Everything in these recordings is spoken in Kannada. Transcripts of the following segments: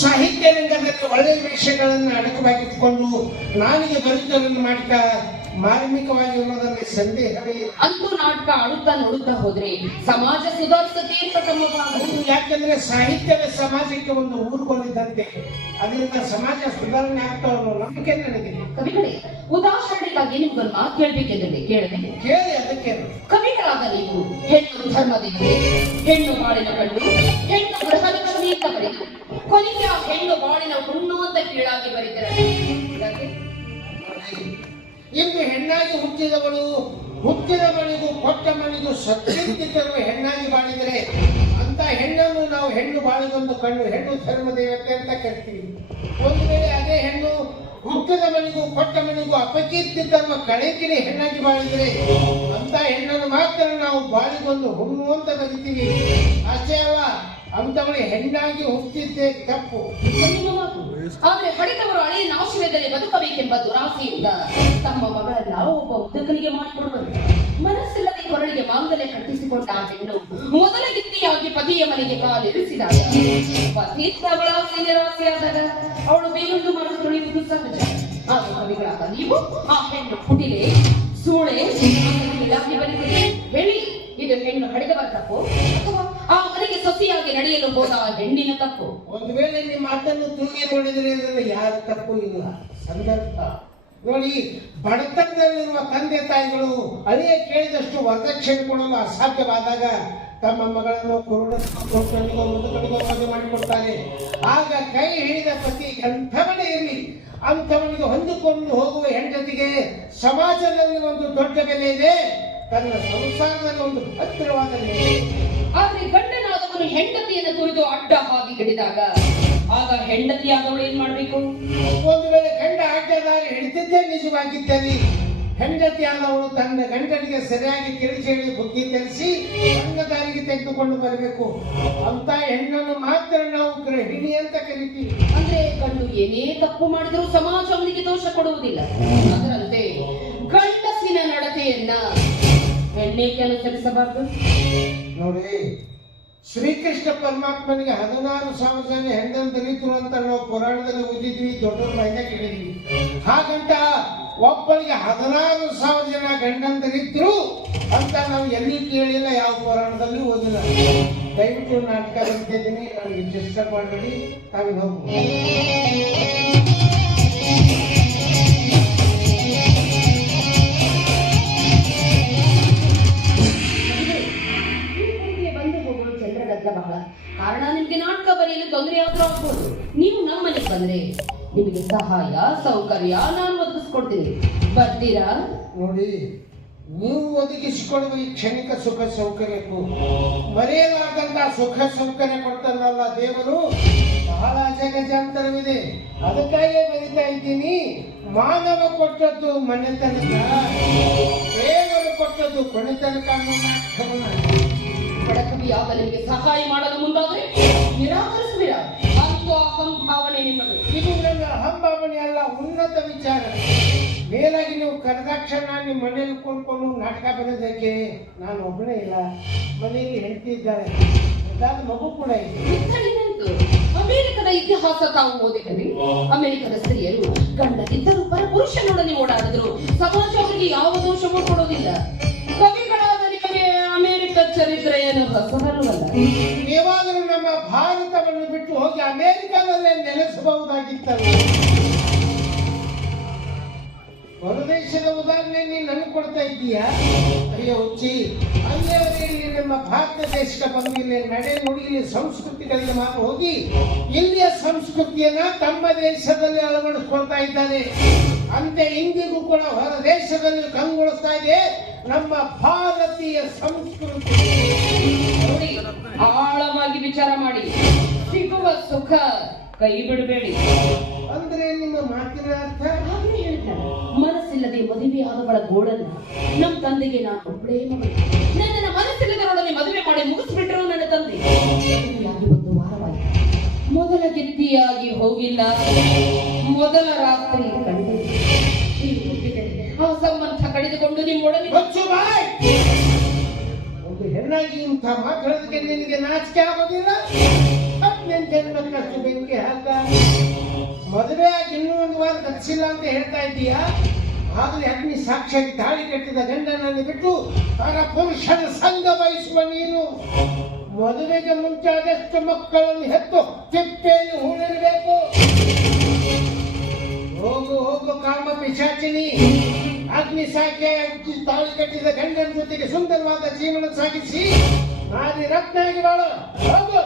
ಸಾಹಿತ್ಯ ರಂಗದಲ್ಲಿ ಒಳ್ಳೆಯ ವಿಷಯಗಳನ್ನು ಅಡಕವಾಗಿಟ್ಟುಕೊಂಡು ನಾಲಿಗೆ ಬರುತ್ತನ್ನು ಮಾಡಿಕ ಮಾರ್ಮಿಕವಾಗಿ ಅನ್ನೋದರಲ್ಲಿ ಸಂದೇಹವೇ ಇಲ್ಲ. ಅಂತೂ ನಾಟಕ ಆಡುತ್ತಾ ನೋಡುತ್ತಾ ಹೋದ್ರೆ ಸಮಾಜ ಸುಧಾರಿಸಕ್ಕೆ ಪ್ರಥಮ ಭಾಗ. ಯಾಕೆಂದ್ರೆ ಸಾಹಿತ್ಯವೇ ಸಮಾಜಕ್ಕೆ ಒಂದು ಊರುಕೊಂಡಿದ್ದಂತೆ, ಅದರಿಂದ ಸಮಾಜ ಸುಧಾರಣೆ ಆಗ್ತಾವ ಅನ್ನೋ ನಂಬಿಕೆ ನನಗಿದೆ. ಕವಿಗಳೇ, ಉದಾಹರಣೆಗಾಗಿ ನಿಮ್ಗೊಂದು ಮಾತು ಕೇಳಬೇಕೆಂದರೆ ಕೇಳಿ. ಅದಕ್ಕೆ ಕವಿಗಳಾದ ನೀವು ಹೆಣ್ಣು ಧರ್ಮದಿದ್ದರೆ, ಹೆಣ್ಣು ಬಾಳಿನ ಕಣ್ಣು, ಹೆಣ್ಣು ಗೃಹಲಕ್ಷ್ಮಿ ಅಂತ ಬರೆದು ಕೊನೆಗೆ ಆ ಹೆಣ್ಣು ಬಾಳಿನ ಹುಣ್ಣು ಅಂತ ಕೀಳಾಗಿ ಬರೀತಾರೆ. ಇಂದು ಹೆಣ್ಣಾಗಿ ಹುಟ್ಟಿದ ಮನೆಗೂ ಕೊಟ್ಟ ಮನೆಗೂ ಸತ್ಯಂತಿತರು ಹೆಣ್ಣಾಗಿ ಬಾಳಿದರೆ ಅಂತ ಹೆಣ್ಣನ್ನು ನಾವು ಹೆಣ್ಣು ಬಾಳಿದೊಂದು ಕಣ್ಣು, ಹೆಣ್ಣು ಧರ್ಮ ದೇವತೆ ಅಂತ ಕರಿತೀವಿ. ಒಂದು ವೇಳೆ ಅದೇ ಹೆಣ್ಣು ಹುಟ್ಟಿದ ಮನೆಗೂ ಕೊಟ್ಟ ಮನೆಗೂ ಅಪಕೀರ್ತಿ ಧರ್ಮ ಕಳೆಕಿರಿ ಹೆಣ್ಣಾಗಿ ಬಾಳಿದರೆ ಅಂತ ಹೆಣ್ಣನ್ನು ಮಾತ್ರ ನಾವು ಬಾಳಿಗೊಂದು ಹುಣ್ಣು ಅಂತ ಬರಿತೀವಿ. ಅಷ್ಟೇ ಅಲ್ಲ, ಅಂತವಳು ಹೆಣ್ಣಾಗಿ ಹುಟ್ಟಿದ್ದೇ ತಪ್ಪು. ಆದ್ರೆ ಹಡಿದವರು ಹಳೆಯ ನಾಶವೇದಲ್ಲಿ ಬದುಕಬೇಕೆಂಬ ದುರಾಸೆಯಿಂದ ತಮ್ಮ ಮಗಳನ್ನ ಒಬ್ಬ ಮುದುಕನಿಗೆ ಮಾಡಿಕೊಡುವರು. ಮನಸ್ಸಿಲ್ಲದೆ ಕೊರಳಿಗೆ ಮಾಂಗಲ್ಯ ಕಟ್ಟಿಸಿಕೊಂಡ ಆ ಹೆಣ್ಣು ಮೊದಲ ಗಿತ್ತಿಯಾಗಿ ಪತಿಯ ಮನೆಗೆ ಕಾಲಿರಿಸಿದಾಗ ಪತಿ ಪ್ರಬಲಾಸಿ ನಿರಾಸೆಯಾದಾಗ ಅವಳು ಬೇರೊಂದು ಮನಸ್ಸು ತುಳಿಯುವುದು ಸಹಜ. ಆಗ ಕವಿಗಳಾದ ನೀವು ಆ ಹೆಣ್ಣು ಪುಟಿಲೆ ಸೂಳೆ ಇಲಾಖೆ ಬರೀತೀರಿ. ಹೇಳಿ, ಇದು ಹೆಣ್ಣು ಹಡೆದವರ ತಪ್ಪು ಅಥವಾ ಆ ಮನೆಗೆ ಸೊಸೆಯಾಗಿ ನಡೆಯಲು ಹೋದ ಹೆಣ್ಣಿನ ತಪ್ಪು? ಒಂದು ವೇಳೆ ನಿಮ್ಮ ಮಾತನ್ನು ತೂಗಿ ನೋಡಿದರೆ ಇದರಲ್ಲಿ ಯಾರ ತಪ್ಪು ಇಲ್ಲ. ಸಂದರ್ಭ ನೋಡಿ, ಬಡತನದಲ್ಲಿರುವ ತಂದೆ ತಾಯಿಗಳು ಅಳಿಯ ಕೇಳಿದಷ್ಟು ವರದಕ್ಷಿಣೆ ಕೊಡಲು ಅಸಾಧ್ಯವಾದಾಗ ತಮ್ಮ ಮಗಳನ್ನು ಕುರುಡನಿಗೋ ಮುದುಕನಿಗೋ ಮದುವೆ ಮಾಡಿಕೊಡ್ತಾರೆ. ಆಗ ಕೈ ಹಿಡಿದ ಪತಿ ಎಂಥವನೇ ಇರಲಿ, ಅಂಥವನಿಗೆ ಹೊಂದಿಕೊಂಡು ಹೋಗುವ ಹೆಂಡತಿಗೆ ಸಮಾಜದಲ್ಲಿ ಒಂದು ದೊಡ್ಡ ಬೆಲೆ ಇದೆ, ತನ್ನ ಸಂಸಾರದಲ್ಲಿ ಒಂದು ಭದ್ರವಾದ ಬೆಲೆ. ಆದ್ರೆ ಗಂಡನಾದವನು ಹೆಂಡತಿಯನ್ನು ತುಳಿದು ಅಡ್ಡ ಹಾದಿ ಹಿಡಿದಾಗ ಆಗ ಹೆಂಡತಿಯಾದವಳು ಏನ್ ಮಾಡ್ಬೇಕು? ಒಂದು ವೇಳೆ ಗಂಡ ಅಡ್ಡದಾರಿ ಹಿಡಿದಿದ್ದೇ ನಿಜವಾಗಿದ್ದಲ್ಲಿ ಹೆಂಡತಿಯಾದವಳು ತನ್ನ ಗಂಡನಿಗೆ ಸರಿಯಾಗಿ ತಿಳಿಸಿ ಹೇಳಿ ಬುದ್ಧಿ ತಿಳಿಸಿ ತನ್ನ ದಾರಿಗೆ ತೆಗೆದುಕೊಂಡು ಬರಬೇಕು. ಅಂತ ಹೆಣ್ಣನ್ನು ಮಾತ್ರ ನಾವು ಗೃಹಿಣಿ ಅಂತ ಕರಿತೀವಿ. ಅಂದ್ರೆ ಗಂಡು ಏನೇ ತಪ್ಪು ಮಾಡಿದರೂ ಸಮಾಜ ಅವನಿಗೆ ದೋಷ ಕೊಡುವುದಿಲ್ಲ. ಅದರಂತೆ ಗಂಡಸಿನ ನಡತೆಯನ್ನ ಹೆಣ್ಣೇಕೆ ಅನುಸರಿಸಬಾರದು? ನೋಡಿ, ಶ್ರೀಕೃಷ್ಣ ಪರಮಾತ್ಮನಿಗೆ 16,000 ಜನ ಹೆಂಡಂತರಿದ್ರು ಅಂತ ನಾವು ಪುರಾಣದಲ್ಲಿ ಓದಿದ್ವಿ, ದೊಡ್ಡವ್ರ ಮೈನ ಕೇಳಿದ್ವಿ. ಹಾಗಂತ ಒಬ್ಬಳಿಗೆ 16,000 ಜನ ಗಂಡಂತರಿದ್ರು ಅಂತ ನಾವು ಎಲ್ಲಿ ಕೇಳಿಲ್ಲ, ಯಾವ ಪುರಾಣದಲ್ಲಿ ಓದಿಲ್ಲ. ದಯವಿಟ್ಟು ನಾಟಕ ಬರ್ತಿದ್ದೀನಿ, ನನಗೆ ಡಿಸ್ಟರ್ಬ್ ಮಾಡಬೇಡಿ, ತಾವಿನ ಹೋಗ್ಬೋದು. ಬಹಳ ಕಾರಣ ನಿಮ್ಗೆ ನಾಟಕ ಬರೆಯಲು ತೊಂದರೆ ಆದ್ರೂ ಆಗ್ಬೋದು. ನೀವು ನಮ್ಮನೆಗೆ ಬಂದ್ರೆ ನಿಮಗೆ ಸಹಾಯ ಸೌಕರ್ಯ ನಾನು ಒದಗಿಸ್ಕೊಡ್ತೀನಿ. ಬರ್ತೀರಾ? ನೋಡಿ, ನೀವು ಒದಗಿಸಿಕೊಡುವ ಈ ಕ್ಷಣಿಕ ಸುಖ ಸೌಕರ್ಯಕ್ಕೂ ಮರೆಯಲಾದಂತ ಸುಖ ಸೌಕರ್ಯ ಕೊಡ್ತಾರಲ್ಲ ದೇವರು, ಬಹಳ ಜಗಜಾಂತರವಿದೆ. ಅದಕ್ಕಾಗಿಯೇ ಬರೀತಾ ಇದ್ದೀನಿ, ಮಾನವ ಕೊಟ್ಟದ್ದು ಮನೆತನಕ, ದೇವರು ಕೊಟ್ಟದ್ದು ಕೊನೆತನಕ ಅನ್ನೋ ನಾಟಕವನ್ನು. ಬಡಕವಿಯಾದ ನಿಮಗೆ ಸಹಾಯ ಮಾಡಲು ಮುಂದಾದರೆ ನಿರಾಕರಿಸುವಿರಾ? ಅಂತೂ ಅಹಂಭಾವನೆ ನಿಮ್ಮದು. ಇದು ನನ್ನ ಅಹಂಭಾವನೆ ಅಲ್ಲ, ಉನ್ನತ ವಿಚಾರ. ಮೇಲಾಗಿ ನೀವು ಕರೆದಾಕ್ಷಣ ನಿಮ್ಮ ಮನೆಯಲ್ಲಿ ಕೂತ್ಕೊಂಡು ನಾಟಕ ಬರೆಯೋದಕ್ಕೆ ನಾನು ಒಬ್ಬನೇ ಇಲ್ಲ, ಮನೆಯಲ್ಲಿ ಹೆಂಡತಿ ಇದ್ದಾರೆ, ಮಗು ಕೂಡ ಇದೆ. ಅಮೆರಿಕದ ಇತಿಹಾಸ ತಾವು ಓದಿದರೆ ಅಮೆರಿಕದ ಸ್ತ್ರೀಯರು ಗಂಡನಿದ್ದರೂ ಪರಪುರುಷನೊಡನೆ ಓಡಾಡಿದ್ರು ಸಮಾಜ ಅವರಿಗೆ ಯಾವ ದೋಷವೂ ಕೊಡೋದಿಲ್ಲ. ಕವಿಗಳಾದ ನಿಮಗೆ ಅಮೆರಿಕ ಚರಿತ್ರೆ ಏನು ಹೊಸದಲ್ಲ. ನೀವಾದರೂ ನಮ್ಮ ಭಾರತವನ್ನು ಬಿಟ್ಟು ಹೋಗಿ ಅಮೆರಿಕದಲ್ಲೇ ನೆಲೆಸಬಹುದಾಗಿತ್ತಲ್ಲ. ಹೊರದೇಶದ ಉದಾಹರಣೆ ನೀನು ನನಗೆ ಕೊಡ್ತಾ ಇದ್ದೀಯಾ? ಅಯ್ಯೋ ಹುಚ್ಚಿ, ಅಲ್ಲಿಯವರೆಗೆ ನಮ್ಮ ಭಾರತ ದೇಶಕ್ಕೆ ಬಂದು ಇಲ್ಲಿ ನಡೆ ನುಡಿ ಸಂಸ್ಕೃತಿಗಳಿಗೆ ಮಾತ್ರ ಹೋಗಿ ಇಲ್ಲಿಯ ಸಂಸ್ಕೃತಿಯನ್ನ ತಮ್ಮ ದೇಶದಲ್ಲಿ ಅಳವಡಿಸ್ಕೊಳ್ತಾ ಇದ್ದಾರೆ. ಅಂತೆ ಇಂದಿಗೂ ಕೂಡ ಹೊರ ದೇಶದಲ್ಲಿ ಕಂಗೊಳಿಸ್ತಾ ಇದೆ ನಮ್ಮ ಭಾರತೀಯ ಸಂಸ್ಕೃತಿ. ನೋಡಿ, ಆಳವಾಗಿ ವಿಚಾರ ಮಾಡಿ, ಸಿಗುವ ಸುಖ ಕೈ ಬಿಡಬೇಡಿ. ಅಂದ್ರೆ ನಿಮ್ಮ ಮಾತಿನ ಅರ್ಥ? ಮನಸ್ಸಿಲ್ಲದೆ ಮದುವೆಯಾದವಳ ಗೋಳನ್ನು ನಮ್ಮ ತಂದೆಗೆ ನಾನು ಒಬ್ಬಳೇ ಮಗಳು. ನನ್ನ ಮನಸ್ಸಿಲ್ಲದರೊಡನೆ ಮದುವೆ ಮಾಡಿ ಮುಗಿಸ್ಬಿಟ್ರು ನನ್ನ ತಂದೆ. ಒಂದು ವಾರವಾಯಿತು, ಮೊದಲ ಗೆದ್ದಿಯಾಗಿ ಹೋಗಿಲ್ಲ, ಮೊದಲ ರಾತ್ರಿ ಕಂಡು ಆ ಸಂಬಂಧ ಕಡಿದುಕೊಂಡು ನಿಮ್ಮೊಡನೆ ಒಂದು ಹೆಣ್ಣಾಗಿ ಇಂಥ ಮಾತಾಡೋದಕ್ಕೆ ನಿನಗೆ ನಾಚಿಕೆ ಆಗೋದಿಲ್ಲ? 18 ಜನ್ಮಕ್ಕೆ ಹಚ್ಚು ಬೆಂಕಿ ಹಾಕ. ಮದುವೆ ಆಗಿ ಇನ್ನೂ ಒಂದು ವಾರ ಕಚ್ಚಿಲ್ಲ ಅಂತ ಹೇಳ್ತಾ ಇದ್ದೀಯಾ? ಆದ್ರೆ ಅಗ್ನಿ ಸಾಕ್ಷಿಯಾಗಿ ತಾಳಿ ಕಟ್ಟಿದ ಗಂಡನನ್ನು ಬಿಟ್ಟು ಪರ ಪುರುಷನ ಸಂಘ ಬಯಸುವ ನೀನು ಮದುವೆಗೆ ಮುಂಚೆ ಅದೆಷ್ಟು ಮಕ್ಕಳನ್ನು ಹೆತ್ತು ತಿಪ್ಪೆಯಲ್ಲಿ ಹೂಳಿರಬೇಕು. ಹೋಗು ಹೋಗು ಕಾಮ ಪಿಶಾಚಿನಿ. ಅಗ್ನಿ ಸಾಕ್ಷಿಯಾಗಿ ತಾಳಿ ಕಟ್ಟಿದ ಗಂಡನ ಜೊತೆಗೆ ಸುಂದರವಾದ ಜೀವನ ಸಾಗಿಸಿ ನಾರಿ ರತ್ನಾಗಿ ಬಾಳು. ಹೋಗು.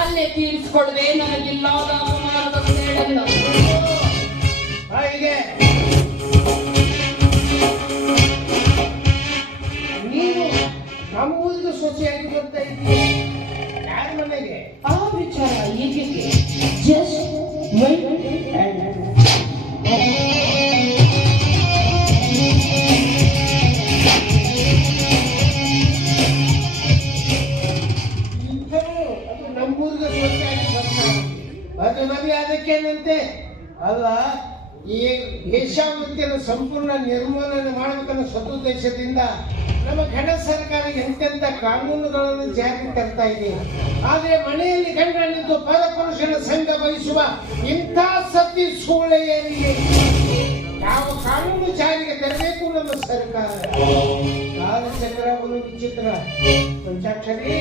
ಅಲ್ಲೇ ತೀರಿಸಿಕೊಳ್ಳದೆ ನನಗಿಲ್ಲಾದ ಅಪಮಾನದ ಸೇಡನ್ನು. ಹಾಗೆ ನೀನು ನಮ್ಮೂರಿಗೆ ಸೊಸೆಯಾಗಿ ಬರ್ತಾ ಇದ್ದೀಯ. ಯಾರ ಮನೆಗೆ? ಆ ವಿಚಾರ ಈಗೇಕೆ? ಜಸ್ಟ್ wait and ಅದು ನಮ್ಮೂರಿಗೆ ಸೊಸೆಯಾಗಿ ಬರ್ತಾ ಅದು ಮದುವೆ ಅದಕ್ಕೇನಂತೆ ಅಲ್ಲ. ಈ ವೇಶ್ಯಾವೃತ್ತಿಯನ್ನು ಸಂಪೂರ್ಣ ನಿರ್ಮೂಲನೆ ಮಾಡಬೇಕನ್ನೋ ಸದುದ್ದೇಶದಿಂದ ನಮ್ಮ ಗಣ ಸರ್ಕಾರ ಎಂತೆಂಥ ಕಾನೂನುಗಳನ್ನು ಜಾರಿಗೆ ತರ್ತಾ ಇದೆ. ಆದರೆ ಮನೆಯಲ್ಲಿ ಗಂಡನಿದ್ದು ಪರಪುರುಷನ ಸಂಘ ವಹಿಸುವ ಇಂಥ ಸತಿ ಸೂಳೆಯರಿಗೆ ಯಾವ ಕಾನೂನು ಜಾರಿಗೆ ತರಬೇಕು ನಮ್ಮ ಸರ್ಕಾರ? ಕಾಲಚಕ್ರವನ್ನು ವಿಚಿತ್ರ ಪಂಚಾಕ್ಷರಿ